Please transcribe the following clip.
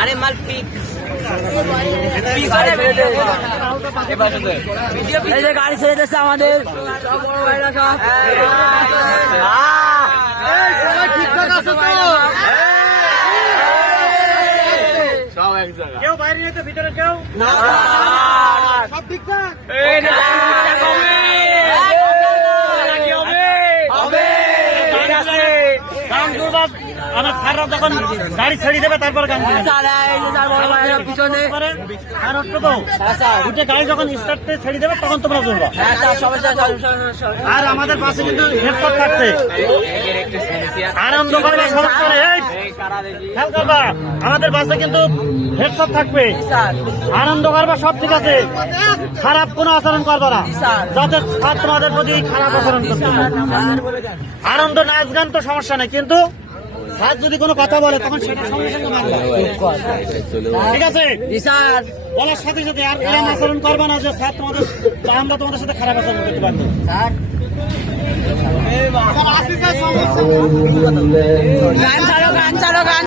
আরে মাল পিক এই যে গাড়ি ছেড়ে দিচ্ছে আমাদের সব বড় ভাইরা সব ঠিকঠাক আছে তো কেউ বাইরে নেই তো ভিতরে কেউ না সব ঠিকঠাক আমার স্যাররা যখন গাড়ি ছেড়ে দেবে তারপর গান পিছনে উঠে গাড়ি যখন স্টার্টে ছেড়ে দেবে তখন তোমরা চলবে। আর আমাদের বাসে কিন্তু হেডফোন থাকছে আনন্দ করবে সমস্যা নেই খেয়াল করবা আমাদের বাসে কিন্তু হেডফোন থাকবে আনন্দ করবা সব ঠিক আছে খারাপ কোনো আচরণ করবে না যাতে তোমাদের প্রতি খারাপ আচরণ করবে আনন্দ নাচ গান তো সমস্যা নেই কিন্তু স্যার যদি কোনো কথা বলে তখন সেটা সঙ্গে সঙ্গে মানবে ঠিক আছে বলার সাথে সাথে আর এরকম আচরণ করবে না যে স্যার তোমাদের আমরা তোমাদের সাথে খারাপ আচরণ করতে পারবো স্যার